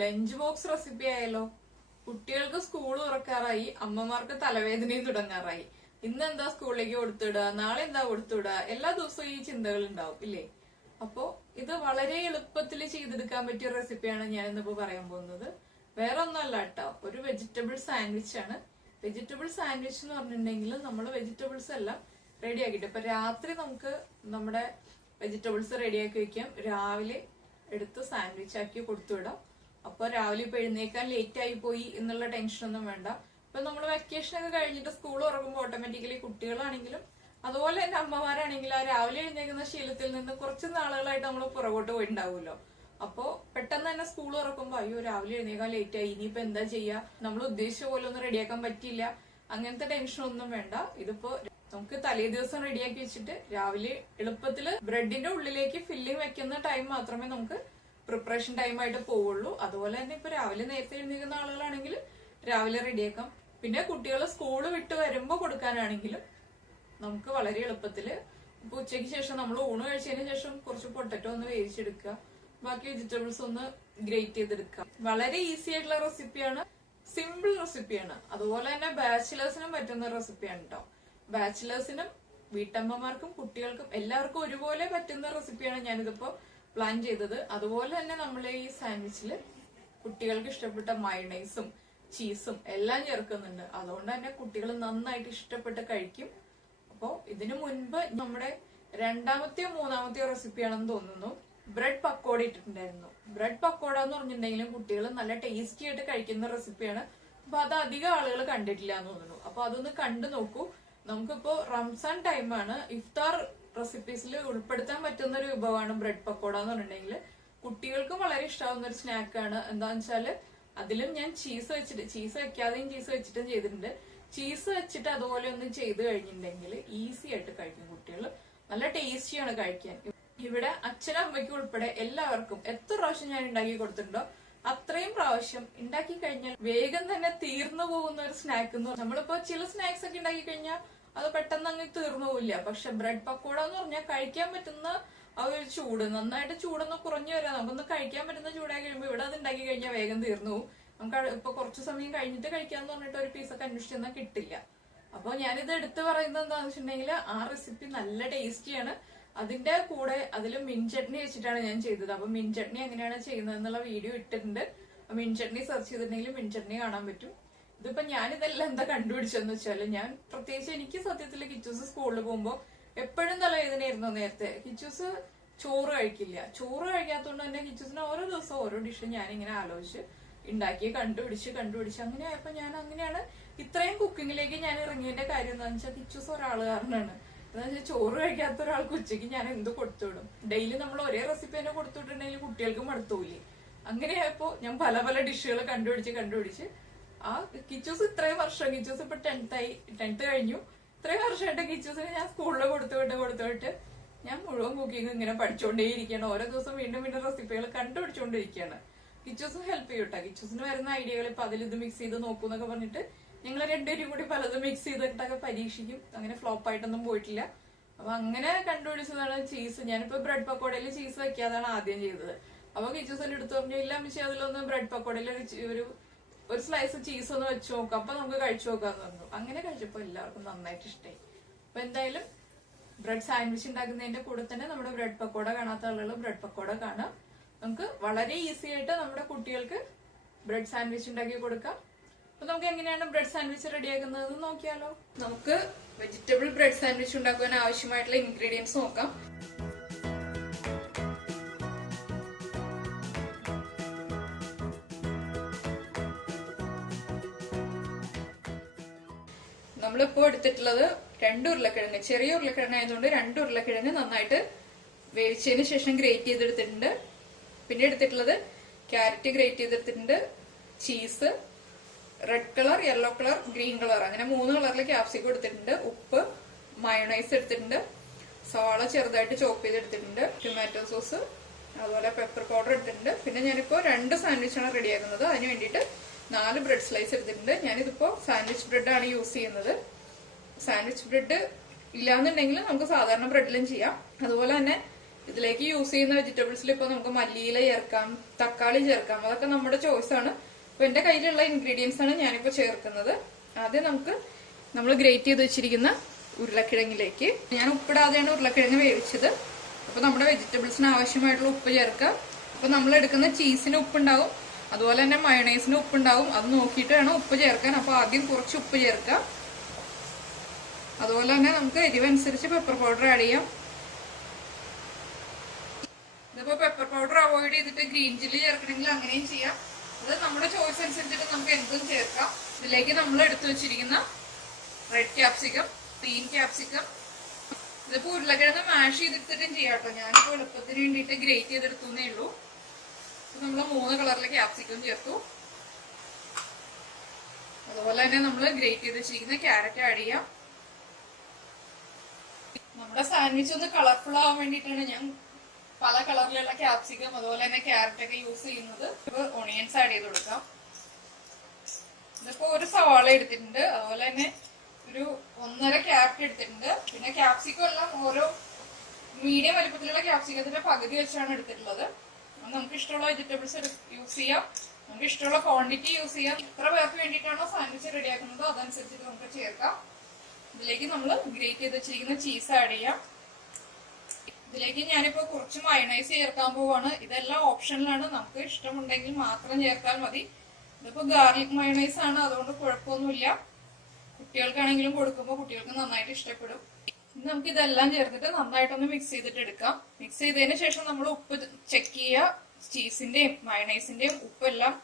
Lunch box recipe ആയാലോ? കുട്ടികൾക്ക് school തുറക്കാറായി, അമ്മമാർക്ക് തലവേദനയും തുടങ്ങാറായി. ഇന്ന് എന്താ സ്കൂളിലേക്ക് കൊടുത്തിടുക, നാളെ എന്താ കൊടുത്തിടുക, എല്ലാ ദിവസവും ഈ ചിന്തകൾ ഉണ്ടാവും ഇല്ലേ? അപ്പോ ഇത് വളരെ എളുപ്പത്തിൽ ചെയ്തെടുക്കാൻ പറ്റിയ റെസിപ്പിയാണ് ഞാൻ ഇന്നിപ്പോ പറയാൻ പോകുന്നത്. വേറെ ഒന്നല്ല കേട്ടോ, ഒരു വെജിറ്റബിൾ സാൻഡ്വിച്ച് ആണ്. വെജിറ്റബിൾ സാൻഡ്വിച്ച് എന്ന് പറഞ്ഞിട്ടുണ്ടെങ്കിൽ നമ്മൾ വെജിറ്റബിൾസ് എല്ലാം റെഡിയാക്കിയിട്ട് ഇപ്പൊ രാത്രി നമുക്ക് നമ്മുടെ വെജിറ്റബിൾസ് റെഡിയാക്കി വെക്കാം, രാവിലെ എടുത്ത് സാൻഡ്വിച്ച് ആക്കി കൊടുത്തുവിടാം. അപ്പൊ രാവിലെ ഇപ്പൊ എഴുന്നേക്കാൻ ലേറ്റ് ആയി പോയി എന്നുള്ള ടെൻഷനൊന്നും വേണ്ട. ഇപ്പൊ നമ്മൾ വെക്കേഷൻ ഒക്കെ കഴിഞ്ഞിട്ട് സ്കൂൾ തുറക്കുമ്പോൾ ഓട്ടോമാറ്റിക്കലി കുട്ടികളാണെങ്കിലും അതുപോലെ തന്നെ അമ്മമാരാണെങ്കിലും ആ രാവിലെ എഴുന്നേക്കുന്ന ശീലത്തിൽ നിന്ന് കുറച്ച് നാളുകളായിട്ട് നമ്മൾ പുറകോട്ട് പോയിട്ടുണ്ടാവുമല്ലോ. അപ്പോ പെട്ടെന്ന് തന്നെ സ്കൂൾ തുറക്കുമ്പോ അയ്യോ രാവിലെ എഴുന്നേക്കാൻ ലേറ്റ് ആയി, ഇനിയിപ്പോ എന്താ ചെയ്യാ, നമ്മൾ ഉദ്ദേശിച്ച പോലെ ഒന്നും റെഡിയാക്കാൻ പറ്റിയില്ല, അങ്ങനത്തെ ടെൻഷനൊന്നും വേണ്ട. ഇതിപ്പോ നമുക്ക് തലേ ദിവസം റെഡിയാക്കി വെച്ചിട്ട് രാവിലെ എളുപ്പത്തില് ബ്രെഡിന്റെ ഉള്ളിലേക്ക് ഫില്ലിംഗ് വെക്കുന്ന ടൈം മാത്രമേ നമുക്ക് പ്രിപ്പറേഷൻ ടൈം ആയിട്ട് പോവുള്ളൂ. അതുപോലെ തന്നെ ഇപ്പൊ രാവിലെ നേരത്തെ എഴുന്നേൽക്കുന്ന ആളുകളാണെങ്കിൽ രാവിലെ റെഡിയാക്കാം. പിന്നെ കുട്ടികൾ സ്കൂള് വിട്ട് വരുമ്പോ കൊടുക്കാനാണെങ്കിലും നമുക്ക് വളരെ എളുപ്പത്തില് ഇപ്പൊ ഉച്ചയ്ക്ക് ശേഷം നമ്മൾ ഊണ് കഴിച്ചതിന് ശേഷം കുറച്ച് പൊട്ടറ്റോ ഒന്ന് വേവിച്ചെടുക്കുക, ബാക്കി വെജിറ്റബിൾസ് ഒന്ന് ഗ്രേറ്റ് ചെയ്തെടുക്കുക. വളരെ ഈസി ആയിട്ടുള്ള റെസിപ്പിയാണ്, സിമ്പിൾ റെസിപ്പിയാണ്. അതുപോലെ തന്നെ ബാച്ചിലേഴ്സിനും പറ്റുന്ന റെസിപ്പിയാണ് കേട്ടോ. ബാച്ചിലേഴ്സിനും വീട്ടമ്മമാർക്കും കുട്ടികൾക്കും എല്ലാവർക്കും ഒരുപോലെ പറ്റുന്ന റെസിപ്പിയാണ് ഞാനിതിപ്പോ പ്ലാൻ ചെയ്തത്. അതുപോലെ തന്നെ നമ്മൾ ഈ സാൻഡ്വിച്ചില് കുട്ടികൾക്ക് ഇഷ്ടപ്പെട്ട മയണൈസും ചീസും എല്ലാം ചേർക്കുന്നുണ്ട്. അതുകൊണ്ട് തന്നെ കുട്ടികൾ നന്നായിട്ട് ഇഷ്ടപ്പെട്ട് കഴിക്കും. അപ്പോ ഇതിനു മുൻപ് നമ്മുടെ രണ്ടാമത്തെയോ മൂന്നാമത്തെയോ റെസിപ്പിയാണെന്ന് തോന്നുന്നു, ബ്രെഡ് പക്കോട ഇട്ടിട്ടുണ്ടായിരുന്നു. ബ്രെഡ് പക്കോട എന്ന് പറഞ്ഞിട്ടുണ്ടെങ്കിലും കുട്ടികൾ നല്ല ടേസ്റ്റി ആയിട്ട് കഴിക്കുന്ന റെസിപ്പിയാണ്. അപ്പൊ അത് അധികം ആളുകൾ കണ്ടിട്ടില്ല എന്ന് തോന്നുന്നു. അപ്പൊ അതൊന്ന് കണ്ടു നോക്കൂ. നമുക്കിപ്പോ റംസാൻ ടൈമാണ്, ഇഫ്താർ റെസിപ്പീസിൽ ഉൾപ്പെടുത്താൻ പറ്റുന്ന ഒരു വിഭവമാണ് ബ്രെഡ് പക്കോട എന്ന് പറഞ്ഞിട്ടുണ്ടെങ്കിൽ. കുട്ടികൾക്കും വളരെ ഇഷ്ടമാവുന്ന ഒരു സ്നാക്കാണ്. എന്താന്ന് വെച്ചാല് അതിലും ഞാൻ ചീസ് വെക്കാതെയും ചീസ് വെച്ചിട്ടും ചെയ്തിട്ടുണ്ട്. ചീസ് വെച്ചിട്ട് അതുപോലെ ഒന്ന് ചെയ്ത് കഴിഞ്ഞിട്ടുണ്ടെങ്കിൽ ഈസി ആയിട്ട് കഴിക്കും കുട്ടികൾ, നല്ല ടേസ്റ്റിയാണ് കഴിക്കാൻ. ഇവിടെ അച്ഛനും അമ്മയ്ക്കും ഉൾപ്പെടെ എല്ലാവർക്കും എത്ര പ്രാവശ്യം ഞാൻ ഉണ്ടാക്കി കൊടുത്തിട്ടുണ്ടോ അത്രയും പ്രാവശ്യം ഉണ്ടാക്കി കഴിഞ്ഞാൽ വേഗം തന്നെ തീർന്നു പോകുന്ന ഒരു സ്നാക്ക് എന്ന് പറഞ്ഞാൽ, നമ്മളിപ്പോ ചില സ്നാക്സ് ഒക്കെ ഉണ്ടാക്കി കഴിഞ്ഞാൽ അത് പെട്ടെന്ന് അങ്ങ് തീർന്നു പോവില്ല. പക്ഷെ ബ്രെഡ് പക്കോട എന്ന് പറഞ്ഞാൽ കഴിക്കാൻ പറ്റുന്ന ആ ഒരു ചൂട്, നന്നായിട്ട് ചൂടൊന്ന് കുറഞ്ഞു വരാം, നമുക്കൊന്ന് കഴിക്കാൻ പറ്റുന്ന ചൂടായി കഴിയുമ്പോൾ ഇവിടെ അത് ഉണ്ടാക്കി കഴിഞ്ഞാൽ വേഗം തീർന്നു പോകും. നമുക്ക് ഇപ്പൊ കുറച്ച് സമയം കഴിഞ്ഞിട്ട് കഴിക്കാന്ന് പറഞ്ഞിട്ട് ഒരു പീസൊക്കെ അന്വേഷിച്ചെന്നാൽ കിട്ടില്ല. അപ്പൊ ഞാനിത് എടുത്തു പറയുന്നത് എന്താണെന്ന് വെച്ചിട്ടുണ്ടെങ്കിൽ ആ റെസിപ്പി നല്ല ടേസ്റ്റിയാണ്. അതിന്റെ കൂടെ അതിൽ മിൻ ചട്നി വെച്ചിട്ടാണ് ഞാൻ ചെയ്തത്. അപ്പൊ മിൻ ചട്നി എങ്ങനെയാണ് ചെയ്യുന്നത് എന്നുള്ള വീഡിയോ ഇട്ടിട്ടുണ്ട്. മിൻ ചട്നി സെർച്ച് ചെയ്തിട്ടുണ്ടെങ്കിൽ മിൻ ചട്നി കാണാൻ പറ്റും. ഇതിപ്പോ ഞാനിതെല്ലാം എന്താ കണ്ടുപിടിച്ചെന്ന് വെച്ചാല്, ഞാൻ പ്രത്യേകിച്ച് എനിക്ക് സത്യത്തിൽ കിച്ചൂസ് സ്കൂളിൽ പോകുമ്പോ എപ്പോഴും തലവേദനയായിരുന്നു നേരത്തെ. കിച്ചൂസ് ചോറ് കഴിക്കില്ല. ചോറ് കഴിക്കാത്തതുകൊണ്ട് തന്നെ കിച്ചൂസിന് ഓരോ ദിവസം ഓരോ ഡിഷ് ഞാനിങ്ങനെ ആലോചിച്ച് ഉണ്ടാക്കി കണ്ടുപിടിച്ച് അങ്ങനെയായപ്പോ ഞാൻ അങ്ങനെയാണ് ഇത്രയും കുക്കിങ്ങിലേക്ക് ഞാൻ ഇറങ്ങിയതിന്റെ കാര്യം എന്താണെന്ന് വെച്ചാൽ കിച്ചൂസ് ഒരാള് കാരണമാണ്. എന്താണെന്ന് വെച്ചാൽ ചോറ് കഴിക്കാത്ത ഒരാൾക്ക് ഉച്ചയ്ക്ക് ഞാൻ എന്ത് കൊടുത്തുവിടും? ഡെയിലി നമ്മൾ ഒരേ റെസിപ്പി തന്നെ കൊടുത്തുവിട്ടുണ്ടെങ്കിൽ കുട്ടികൾക്ക് മടുത്തൂല്ലേ? അങ്ങനെയായപ്പോ ഞാൻ പല പല ഡിഷുകൾ കണ്ടുപിടിച്ച് ആ കിച്ചൂസ് ഇത്രയും വർഷം, കിച്ചൂസ് ഇപ്പൊ 10th കഴിഞ്ഞു, ഇത്രയും വർഷമായിട്ട് കിച്ചൂസിന് ഞാൻ സ്കൂളിൽ കൊടുത്തുവിട്ട് ഞാൻ മുഴുവൻ കുക്കിംഗ് ഇങ്ങനെ പഠിച്ചുകൊണ്ടേയിരിക്കുകയാണ്. ഓരോ ദിവസം വീണ്ടും റെസിപ്പികൾ കണ്ടുപിടിച്ചുകൊണ്ടിരിക്കുകയാണ്. കിച്ചൂസും ഹെൽപ്പ് ചെയ്യൂട്ടാ. കിച്ചൂസിന് വരുന്ന ഐഡിയകൾ ഇപ്പൊ അതിലിത് മിക്സ് ചെയ്ത് നോക്കൂന്നൊക്കെ പറഞ്ഞിട്ട് ഞങ്ങൾ രണ്ടുപേരും കൂടി പലതും മിക്സ് ചെയ്തിട്ടൊക്കെ പരീക്ഷിക്കും. അങ്ങനെ ഫ്ലോപ്പ് ആയിട്ടൊന്നും പോയിട്ടില്ല. അപ്പൊ അങ്ങനെ കണ്ടുപിടിച്ചതാണ് ചീസ്. ഞാനിപ്പോ ബ്രെഡ് പക്കോടയിൽ ചീസ് വെക്കാതാണ് ആദ്യം ചെയ്തത്. അപ്പൊ കിച്ചൂസിന്റെ അടുത്ത് പറഞ്ഞു, ഇല്ല മിച്ചി അതിലൊന്ന് ബ്രെഡ് പക്കോടയിൽ ഒരു സ്ലൈസ് ചീസ് ഒന്ന് വെച്ച് നോക്കാം, അപ്പൊ നമുക്ക് കഴിച്ചു നോക്കാന്ന് പറഞ്ഞു. അങ്ങനെ കഴിച്ചപ്പോ എല്ലാവർക്കും നന്നായിട്ട് ഇഷ്ടമായി. അപ്പൊ എന്തായാലും ബ്രെഡ് സാൻഡ്വിച്ച് ഉണ്ടാക്കുന്നതിന്റെ കൂടെ തന്നെ നമ്മുടെ ബ്രെഡ് പക്കോട കാണാത്ത ആളുകൾ ബ്രെഡ് പക്കോട കാണാം. നമുക്ക് വളരെ ഈസി ആയിട്ട് നമ്മുടെ കുട്ടികൾക്ക് ബ്രെഡ് സാൻഡ്വിച്ച് ഉണ്ടാക്കി കൊടുക്കാം. അപ്പൊ നമുക്ക് എങ്ങനെയാണ് ബ്രെഡ് സാൻഡ്വിച്ച് റെഡിയാക്കുന്നത് നോക്കിയാലോ. നമുക്ക് വെജിറ്റബിൾ ബ്രെഡ് സാൻഡ്വിച്ച് ഉണ്ടാക്കുവാൻ ആവശ്യമായിട്ടുള്ള ഇൻഗ്രീഡിയൻസ് നോക്കാം. നമ്മളിപ്പോ എടുത്തിട്ടുള്ളത് 2 ഉരുളക്കിഴങ്ങ്, ചെറിയ ഉരുളക്കിഴങ്ങ് ആയതുകൊണ്ട് 2 ഉരുളക്കിഴങ്ങ് നന്നായിട്ട് വേവിച്ചതിന് ശേഷം ഗ്രേറ്റ് ചെയ്തെടുത്തിട്ടുണ്ട്. പിന്നെ എടുത്തിട്ടുള്ളത് ക്യാരറ്റ് ഗ്രേറ്റ് ചെയ്തെടുത്തിട്ടുണ്ട്, cheese, red colour, yellow colour, green colour, അങ്ങനെ 3 കളറിൽ ക്യാപ്സിക്കം എടുത്തിട്ടുണ്ട്, ഉപ്പ്, മയോണൈസ് എടുത്തിട്ടുണ്ട്, സവാള ചെറുതായിട്ട് ചോപ്പ് ചെയ്തെടുത്തിട്ടുണ്ട്, ടൊമാറ്റോ സോസ്, അതുപോലെ പെപ്പർ പൗഡർ എടുത്തിട്ടുണ്ട്. പിന്നെ ഞാനിപ്പോ 2 സാൻഡ്വിച്ചാണ് റെഡിയാക്കുന്നത്. അതിന് വേണ്ടിയിട്ട് 4 ബ്രെഡ് സ്ലൈസ് എടുത്തിട്ടുണ്ട്. ഞാനിതിപ്പോ സാൻഡ്വിച്ച് ബ്രെഡാണ് യൂസ് ചെയ്യുന്നത്. സാൻഡ്വിച്ച് ബ്രെഡ് ഇല്ലാന്നുണ്ടെങ്കിൽ നമുക്ക് സാധാരണ ബ്രെഡിലും ചെയ്യാം. അതുപോലെ തന്നെ ഇതിലേക്ക് യൂസ് ചെയ്യുന്ന വെജിറ്റബിൾസിൽ ഇപ്പൊ നമുക്ക് മല്ലിയില ചേർക്കാം, തക്കാളി ചേർക്കാം, അതൊക്കെ നമ്മുടെ ചോയ്സ് ആണ്. അപ്പൊ എന്റെ കയ്യിലുള്ള ഇൻഗ്രീഡിയൻസ് ആണ് ഞാനിപ്പോ ചേർക്കുന്നത്. ആദ്യം നമ്മൾ ഗ്രേറ്റ് ചെയ്ത് വെച്ചിരിക്കുന്ന ഉരുളക്കിഴങ്ങിലേക്ക് ഞാൻ ഉപ്പിടാതെയാണ് ഉരുളക്കിഴങ്ങ് വേവിച്ചത്. അപ്പൊ നമ്മുടെ വെജിറ്റബിൾസിന് ആവശ്യമായിട്ടുള്ള ഉപ്പ് ചേർക്കാം. അപ്പൊ നമ്മൾ എടുക്കുന്ന ചീസിന് ഉപ്പുണ്ടാവും, അതുപോലെ തന്നെ മയണൈസിന് ഉപ്പുണ്ടാവും. അത് നോക്കിയിട്ട് വേണം ഉപ്പ് ചേർക്കാൻ. അപ്പൊ ആദ്യം കുറച്ച് ഉപ്പ് ചേർക്കാം. അതുപോലെ തന്നെ നമുക്ക് എരിവനുസരിച്ച് പെപ്പർ പൗഡർ ആഡ് ചെയ്യാം. ഇതിപ്പോ പെപ്പർ പൗഡർ അവോയ്ഡ് ചെയ്തിട്ട് ഗ്രീൻ ചില്ലി ചേർക്കണമെങ്കിൽ അങ്ങനെയും ചെയ്യാം. അത് നമ്മുടെ ചോയ്സ് അനുസരിച്ചിട്ട് നമുക്ക് എന്തും ചേർക്കാം. ഇതിലേക്ക് നമ്മൾ എടുത്തു വെച്ചിരിക്കുന്ന റെഡ് ക്യാപ്സിക്കം, ഗ്രീൻ ക്യാപ്സിക്കം, ഇതിപ്പോ ഉരുളക്കിഴങ്ങ് മാഷ് ചെയ്തെടുത്തിട്ടും ചെയ്യാം കേട്ടോ. ഞാനിപ്പോ എളുപ്പത്തിന് വേണ്ടിയിട്ട് ഗ്രേറ്റ് ചെയ്തെടുത്തേ ഉള്ളൂ. നമ്മൾ 3 കളറിലെ ക്യാപ്സിക്കം ചേർത്തു. അതുപോലെ തന്നെ നമ്മൾ ഗ്രേറ്റ് ചെയ്ത് വെച്ചിരിക്കുന്ന ക്യാരറ്റ് ആഡ് ചെയ്യാം. നമ്മുടെ സാൻഡ്വിച്ച് ഒന്ന് കളർഫുൾ ആവാൻ വേണ്ടിയിട്ടാണ് ഞാൻ പല കളറിലുള്ള ക്യാപ്സിക്കം അതുപോലെ തന്നെ ക്യാരറ്റ് ഒക്കെ യൂസ് ചെയ്യുന്നത്. ഓണിയൻസ് ആഡ് ചെയ്ത് കൊടുക്കാം. ഇതിപ്പോ ഒരു സവാള എടുത്തിട്ടുണ്ട്, അതുപോലെ തന്നെ ഒരു 1.5 ക്യാരറ്റ് എടുത്തിട്ടുണ്ട്. പിന്നെ ക്യാപ്സിക്കം എല്ലാം ഓരോ മീഡിയം വലിപ്പത്തിലുള്ള ക്യാപ്സിക്കത്തിന്റെ പകുതി വെച്ചാണ് എടുത്തിട്ടുള്ളത്. നമുക്ക് ഇഷ്ടമുള്ള വെജിറ്റബിൾസ് യൂസ് ചെയ്യാം, നമുക്ക് ഇഷ്ടമുള്ള ക്വാണ്ടിറ്റി യൂസ് ചെയ്യാം. എത്ര പേർക്ക് വേണ്ടിയിട്ടാണോ സാൻഡ്വിച്ച് റെഡിയാക്കുന്നത് അതനുസരിച്ചിട്ട് നമുക്ക് ചേർക്കാം. ഇതിലേക്ക് നമ്മൾ ഗ്രേറ്റ് ചെയ്ത് വെച്ചിരിക്കുന്ന ചീസ് ആഡ് ചെയ്യാം. ഇതിലേക്ക് ഞാനിപ്പോ കുറച്ച് മയണൈസ് ചേർക്കാൻ പോവാണ്. ഇതെല്ലാം ഓപ്ഷനിലാണ്, നമുക്ക് ഇഷ്ടമുണ്ടെങ്കിൽ മാത്രം ചേർത്താൽ മതി. ഇതിപ്പോ ഗാർലിക് മയണൈസ് ആണ്, അതുകൊണ്ട് കുഴപ്പമൊന്നുമില്ല. കുട്ടികൾക്കാണെങ്കിലും കൊടുക്കുമ്പോൾ കുട്ടികൾക്ക് നന്നായിട്ട് ഇഷ്ടപ്പെടും. നമുക്ക് ഇതെല്ലാം ചേർത്തിട്ട് നന്നായിട്ടൊന്ന് മിക്സ് ചെയ്തിട്ട് എടുക്കാം. മിക്സ് ചെയ്തതിന് ശേഷം നമ്മൾ ഉപ്പ് ചെക്ക് ചെയ്യുക. ചീസിന്റെയും മയണൈസിന്റെയും ഉപ്പെല്ലാം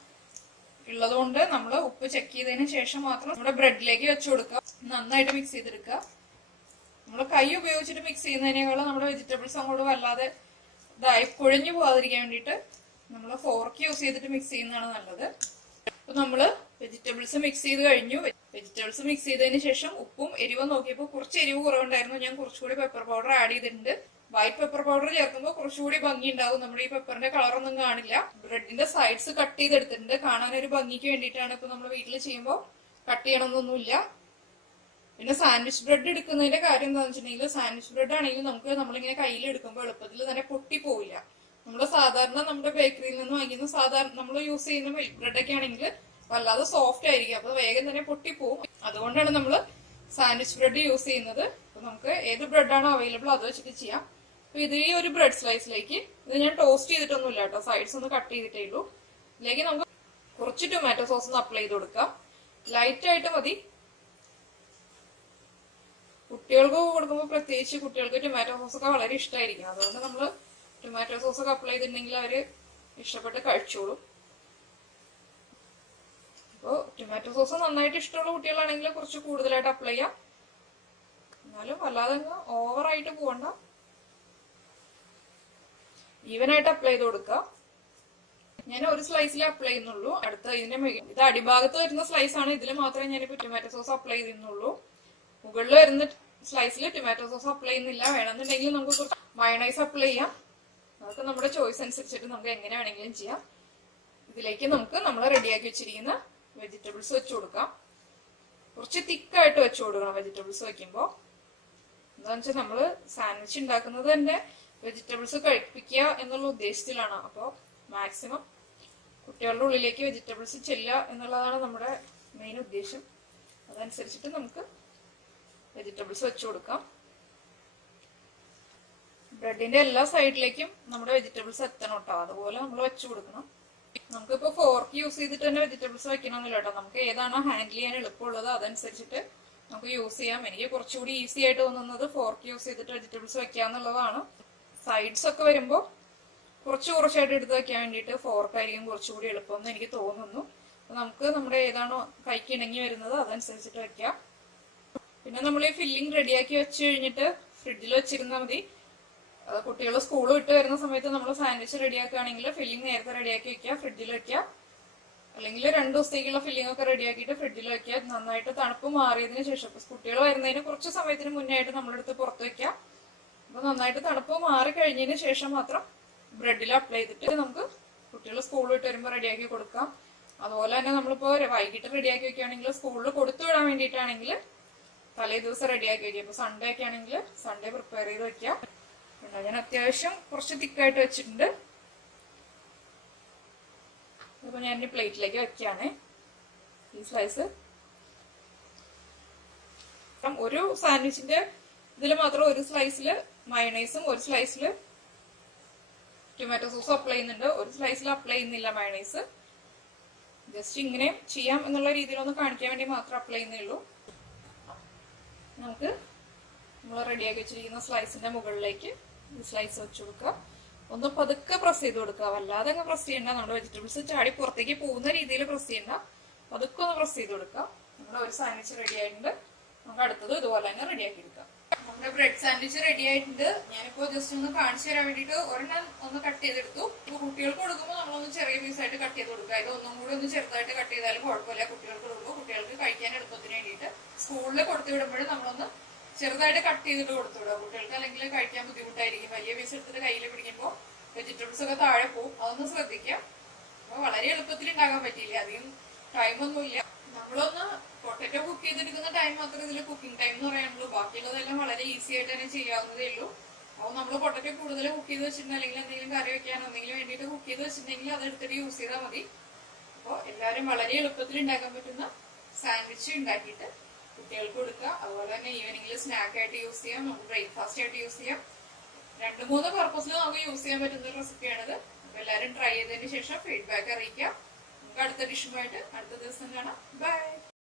ഉള്ളതുകൊണ്ട് നമ്മൾ ഉപ്പ് ചെക്ക് ചെയ്തതിന് ശേഷം മാത്രം നമ്മുടെ ബ്രെഡിലേക്ക് വെച്ചു കൊടുക്കുക. നന്നായിട്ട് മിക്സ് ചെയ്തെടുക്കുക. നമ്മൾ കൈ ഉപയോഗിച്ചിട്ട് മിക്സ് ചെയ്യുന്നതിനേക്കാളും നമ്മുടെ വെജിറ്റബിൾസ് അങ്ങോട്ട് വല്ലാതെ ഇതായി കുഴഞ്ഞു പോകാതിരിക്കാൻ വേണ്ടിയിട്ട് നമ്മൾ ഫോർക്ക് യൂസ് ചെയ്തിട്ട് മിക്സ് ചെയ്യുന്നതാണ് നല്ലത്. അപ്പൊ നമ്മള് വെജിറ്റബിൾസ് മിക്സ് ചെയ്ത് കഴിഞ്ഞു. വെജിറ്റബിൾസ് മിക്സ് ചെയ്തതിന് ശേഷം ഉപ്പും എരിവും നോക്കിയപ്പോൾ കുറച്ച് എരിവ് കുറവുണ്ടായിരുന്നു. ഞാൻ കുറച്ചുകൂടി പെപ്പർ പൗഡർ ആഡ് ചെയ്തിട്ടുണ്ട്. വൈറ്റ് പെപ്പർ പൗഡർ ചേർക്കുമ്പോൾ കുറച്ചുകൂടി ഭംഗി ഉണ്ടാവും. നമ്മുടെ ഈ പെപ്പറിന്റെ കളറൊന്നും കാണില്ല. ബ്രെഡിന്റെ സൈഡ്സ് കട്ട് ചെയ്തെടുത്തിട്ടുണ്ട്. കാണാൻ ഒരു ഭംഗിക്ക് വേണ്ടിയിട്ടാണ്. ഇപ്പൊ നമ്മൾ വീട്ടിൽ ചെയ്യുമ്പോൾ കട്ട് ചെയ്യണമെന്നൊന്നുമില്ല. പിന്നെ സാൻഡ്വിച്ച് ബ്രെഡ് എടുക്കുന്നതിന്റെ കാര്യം എന്താണെന്ന് വെച്ചിട്ടുണ്ടെങ്കിൽ സാൻഡ്വിച്ച് ബ്രെഡ് ആണെങ്കിൽ നമ്മളിങ്ങനെ കയ്യിൽ എടുക്കുമ്പോൾ എളുപ്പത്തിൽ തന്നെ പൊട്ടിപ്പോവില്ല. നമ്മൾ സാധാരണ നമ്മുടെ ബേക്കറിയിൽ നിന്ന് വാങ്ങിക്കുന്ന സാധാരണ നമ്മൾ യൂസ് ചെയ്യുന്ന മിൽക്ക് ബ്രെഡ് ഒക്കെ ആണെങ്കിൽ വല്ലാതെ സോഫ്റ്റ് ആയിരിക്കും, അപ്പൊ വേഗം തന്നെ പൊട്ടിപ്പോവും. അതുകൊണ്ടാണ് നമ്മൾ സാൻഡ്വിച്ച് ബ്രെഡ് യൂസ് ചെയ്യുന്നത്. അപ്പൊ നമുക്ക് ഏത് ബ്രെഡാണോ അവൈലബിൾ അത് വെച്ചിട്ട് ചെയ്യാം. അപ്പൊ ഇത് ഈ ഒരു ബ്രെഡ് സ്ലൈസിലേക്ക് ഇത് ഞാൻ ടോസ്റ്റ് ചെയ്തിട്ടൊന്നുമില്ല കേട്ടോ, സൈഡ്സ് ഒന്ന് കട്ട് ചെയ്തിട്ടേ ഉള്ളൂ. ഇതിലേക്ക് നമുക്ക് കുറച്ച് ടൊമാറ്റോ സോസ് ഒന്ന് അപ്ലൈ ചെയ്ത് കൊടുക്കാം. ലൈറ്റ് ആയിട്ട് മതി. കുട്ടികൾക്ക് കൊടുക്കുമ്പോൾ പ്രത്യേകിച്ച് കുട്ടികൾക്ക് ടൊമാറ്റോ സോസ് ഒക്കെ വളരെ ഇഷ്ടമായിരിക്കും. അതുകൊണ്ട് നമ്മൾ ടൊമാറ്റോ സോസ് ഒക്കെ അപ്ലൈ ചെയ്തിട്ടുണ്ടെങ്കിൽ അവര് ഇഷ്ടപ്പെട്ട് കഴിച്ചോളും. അപ്പോൾ ടൊമാറ്റോ സോസ് നന്നായിട്ട് ഇഷ്ടമുള്ള കുട്ടികളാണെങ്കിൽ കുറച്ച് കൂടുതലായിട്ട് അപ്ലൈ ചെയ്യാം. എന്നാലും അല്ലാതെ ഓവറായിട്ട് പോകണ്ട, ഈവനായിട്ട് അപ്ലൈ ചെയ്ത് കൊടുക്കുക. ഞാൻ ഒരു സ്ലൈസിൽ അപ്ലൈ ചെയ്യുന്നുള്ളൂ. ഇത് അടിഭാഗത്ത് വരുന്ന സ്ലൈസ് ആണ്. ഇതിൽ മാത്രമേ ഞാനിപ്പോ ടൊമാറ്റോ സോസ് അപ്ലൈ ചെയ്യുന്നുള്ളൂ. മുകളിൽ വരുന്ന സ്ലൈസിൽ ടൊമാറ്റോ സോസ് അപ്ലൈ ചെയ്യുന്നില്ല. വേണമെന്നുണ്ടെങ്കിൽ നമുക്ക് കുറച്ച് മയണൈസ് അപ്ലൈ ചെയ്യാം. അതൊക്കെ നമ്മുടെ ചോയ്സ് അനുസരിച്ചിട്ട് നമുക്ക് എങ്ങനെ വേണമെങ്കിലും ചെയ്യാം. ഇതിലേക്ക് നമുക്ക് നമ്മൾ റെഡിയാക്കി വെച്ചിരിക്കുന്ന വെജിറ്റബിൾസ് വെച്ചു കൊടുക്കാം. കുറച്ച് തിക്കായിട്ട് വെച്ചു കൊടുക്കണം വെജിറ്റബിൾസ് വെക്കുമ്പോൾ. എന്താണെന്ന് വെച്ചാൽ നമ്മള് സാൻഡ്വിച്ച് ഉണ്ടാക്കുന്നത് തന്നെ വെജിറ്റബിൾസ് കഴിപ്പിക്കുക എന്നുള്ള ഉദ്ദേശത്തിലാണ്. അപ്പോൾ മാക്സിമം കുട്ടികളുടെ ഉള്ളിലേക്ക് വെജിറ്റബിൾസ് ചെല്ലുക എന്നുള്ളതാണ് നമ്മുടെ മെയിൻ ഉദ്ദേശം. അതനുസരിച്ചിട്ട് നമുക്ക് വെജിറ്റബിൾസ് വെച്ചു കൊടുക്കാം. ബ്രെഡിന്റെ എല്ലാ സൈഡിലേക്കും നമ്മുടെ വെജിറ്റബിൾസ് എത്തണം കേട്ടോ, അതുപോലെ നമ്മൾ വെച്ചു കൊടുക്കണം. നമുക്കിപ്പോ ഫോർക്ക് യൂസ് ചെയ്തിട്ട് തന്നെ വെജിറ്റബിൾസ് വെക്കണമെന്നില്ല കേട്ടോ. നമുക്ക് ഏതാണോ ഹാൻഡിൽ ചെയ്യാൻ എളുപ്പമുള്ളത് അതനുസരിച്ചിട്ട് നമുക്ക് യൂസ് ചെയ്യാം. എനിക്ക് കുറച്ചുകൂടി ഈസി ആയിട്ട് തോന്നുന്നത് ഫോർക്ക് യൂസ് ചെയ്തിട്ട് വെജിറ്റബിൾസ് വെക്കാന്നുള്ളതാണ്. സൈഡ്സ് ഒക്കെ വരുമ്പോൾ കുറച്ചായിട്ട് എടുത്ത് വെക്കാൻ വേണ്ടിയിട്ട് ഫോർക്കായിരിക്കും കുറച്ചുകൂടി എളുപ്പം എന്ന് എനിക്ക് തോന്നുന്നു. നമുക്ക് നമ്മുടെ ഏതാണോ കൈക്ക് ഇണങ്ങി വരുന്നത് അതനുസരിച്ചിട്ട് വെക്കാം. പിന്നെ നമ്മൾ ഈ ഫില്ലിംഗ് റെഡിയാക്കി വെച്ച് കഴിഞ്ഞിട്ട് ഫ്രിഡ്ജിൽ വെച്ചിരുന്നാൽ മതി. കുട്ടികൾ സ്കൂൾ വിട്ട് വരുന്ന സമയത്ത് നമ്മൾ സാൻഡ്വിച്ച് റെഡിയാക്കുകയാണെങ്കിൽ ഫില്ലിംഗ് നേരത്തെ റെഡിയാക്കി വെക്കുക, ഫ്രിഡ്ജിൽ വെക്കുക. അല്ലെങ്കിൽ 2 ദിവസത്തേക്കുള്ള ഫില്ലിംഗ് ഒക്കെ റെഡിയാക്കിയിട്ട് ഫ്രിഡ്ജിൽ വെക്കുക. നന്നായിട്ട് തണുപ്പ് മാറിയതിനു ശേഷം കുട്ടികൾ വരുന്നതിന് കുറച്ച് സമയത്തിന് മുന്നേ ആയിട്ട് നമ്മളെടുത്ത് പുറത്ത് വെക്കുക. അപ്പൊ നന്നായിട്ട് തണുപ്പ് മാറി കഴിഞ്ഞതിന് ശേഷം മാത്രം ബ്രെഡിൽ അപ്ലൈ ചെയ്തിട്ട് നമുക്ക് കുട്ടികൾ സ്കൂൾ വിട്ട് വരുമ്പോൾ റെഡിയാക്കി കൊടുക്കാം. അതുപോലെ തന്നെ നമ്മളിപ്പോ വൈകിട്ട് റെഡിയാക്കി വെക്കുകയാണെങ്കിൽ സ്കൂളിൽ കൊടുത്തു വിടാൻ വേണ്ടിയിട്ടാണെങ്കിൽ തലേ ദിവസം റെഡിയാക്കി വെക്കുക. ഇപ്പൊ സൺഡേ ഒക്കെ ആണെങ്കിൽ സൺഡേ പ്രിപ്പയർ ചെയ്ത് വെക്കുക. ഞാൻ അത്യാവശ്യം കുറച്ച് തിക്കായിട്ട് വെച്ചിട്ടുണ്ട്. അപ്പൊ ഞാൻ എന്റെ പ്ലേറ്റിലേക്ക് വെക്കുകയാണ് ഈ സ്ലൈസ്. ഒരു സാൻഡ്വിച്ചിന്റെ ഇതിൽ മാത്രം ഒരു സ്ലൈസിൽ മയണൈസും ഒരു സ്ലൈസിൽ ടൊമാറ്റോ സോസും അപ്ലൈ ചെയ്യുന്നുണ്ട്, ഒരു സ്ലൈസിൽ അപ്ലൈ ചെയ്യുന്നില്ല മയണൈസ്. ജസ്റ്റ് ഇങ്ങനെ ചെയ്യാം എന്നുള്ള രീതിയിൽ ഒന്ന് കാണിക്കാൻ വേണ്ടി മാത്രം അപ്ലൈ ചെയ്യുന്നേ ഉള്ളൂ. നമുക്ക് നമ്മൾ റെഡിയാക്കി വെച്ചിരിക്കുന്ന സ്ലൈസിന്റെ മുകളിലേക്ക് ഈ സ്ലൈസ് വെച്ച് കൊടുക്കുക. ഒന്ന് പതുക്കെ പ്രസ് ചെയ്ത് കൊടുക്കുക, വല്ലാതെ അങ്ങ് പ്രസ് ചെയ്യണ്ട. നമ്മുടെ വെജിറ്റബിൾസ് ചാടി പുറത്തേക്ക് പോകുന്ന രീതിയിൽ പ്രസ് ചെയ്യണ്ട, പതുക്കെ ഒന്ന് പ്രസ് ചെയ്ത് കൊടുക്കുക. നമ്മുടെ ഒരു സാൻഡ്വിച്ച് റെഡി ആയിട്ടുണ്ട്. നമുക്ക് അടുത്തത് ഇതുപോലെ തന്നെ റെഡിയാക്കി എടുക്കാം. നമ്മുടെ ബ്രെഡ് സാൻഡ്വിച്ച് റെഡി ആയിട്ടുണ്ട്. ഞാനിപ്പോ ജസ്റ്റ് ഒന്ന് കാണിച്ചു തരാൻ വേണ്ടിട്ട് ഒരെണ്ണം ഒന്ന് കട്ട് ചെയ്തെടുത്തു. കുട്ടികൾക്ക് കൊടുക്കുമ്പോൾ നമ്മളൊന്ന് ചെറിയ പീസായിട്ട് കട്ട് ചെയ്ത് കൊടുക്കുക. ഇത് ഒന്നും കൂടി ഒന്ന് ചെറുതായിട്ട് കട്ട് ചെയ്താലും കുഴപ്പമില്ല. കുട്ടികൾക്ക് കൊടുക്കും, കുട്ടികൾക്ക് കഴിക്കാൻ എളുപ്പത്തിന് വേണ്ടിയിട്ട് സ്കൂളിൽ കൊടുത്തു വിടുമ്പോഴും നമ്മളൊന്ന് ചെറുതായിട്ട് കട്ട് ചെയ്തിട്ട് കൊടുത്തു വിടുക. കുട്ടികൾക്ക് അല്ലെങ്കിൽ കഴിക്കാൻ ബുദ്ധിമുട്ടായിരിക്കും. വലിയ പീസ് എടുത്തിട്ട് കയ്യിൽ പിടിക്കുമ്പോൾ വെജിറ്റബിൾസ് ഒക്കെ താഴെ പോകും, അതൊന്ന് ശ്രദ്ധിക്കാം. അപ്പൊ വളരെ എളുപ്പത്തിൽ ഉണ്ടാക്കാൻ പറ്റിയില്ല, അധികം ടൈമൊന്നുമില്ല. നമ്മളൊന്ന് പൊട്ടറ്റോ കുക്ക് ചെയ്തെടുക്കുന്ന ടൈം മാത്രമേ ഇതിൽ കുക്കിംഗ് ടൈം എന്ന് പറയാനുള്ളൂ. ബാക്കിയുള്ളതെല്ലാം വളരെ ഈസി ആയിട്ട് തന്നെ ചെയ്യാവുന്നതേ ഉള്ളൂ. അപ്പോൾ നമ്മൾ പൊട്ടറ്റോ കൂടുതൽ കുക്ക് ചെയ്ത് വെച്ചിട്ടുണ്ടെങ്കിൽ അല്ലെങ്കിൽ എന്തെങ്കിലും കറി വെക്കാനോ എന്തെങ്കിലും വേണ്ടിയിട്ട് കുക്ക് ചെയ്ത് വെച്ചിട്ടുണ്ടെങ്കിൽ അത് എടുത്തിട്ട് യൂസ് ചെയ്താൽ മതി. അപ്പോൾ എല്ലാവരും വളരെ എളുപ്പത്തിൽ ഉണ്ടാക്കാൻ പറ്റുന്ന സാൻഡ്വിച്ച് ഉണ്ടാക്കിയിട്ട് കുട്ടികൾക്ക് കൊടുക്കുക. അതുപോലെ തന്നെ ഈവനിങ്ങിൽ സ്നാക്ക് ആയിട്ട് യൂസ് ചെയ്യാം, നമുക്ക് ബ്രേക്ക്ഫാസ്റ്റ് ആയിട്ട് യൂസ് ചെയ്യാം. 2-3 പർപ്പസിൽ നമുക്ക് യൂസ് ചെയ്യാൻ പറ്റുന്ന ഒരു റെസിപ്പിയാണിത്. അപ്പോൾ എല്ലാവരും ട്രൈ ചെയ്തതിന് ശേഷം ഫീഡ്ബാക്ക് അറിയിക്കാം. നമുക്ക് അടുത്ത ഡിഷുമായിട്ട് അടുത്ത ദിവസം കാണാം. ബൈ.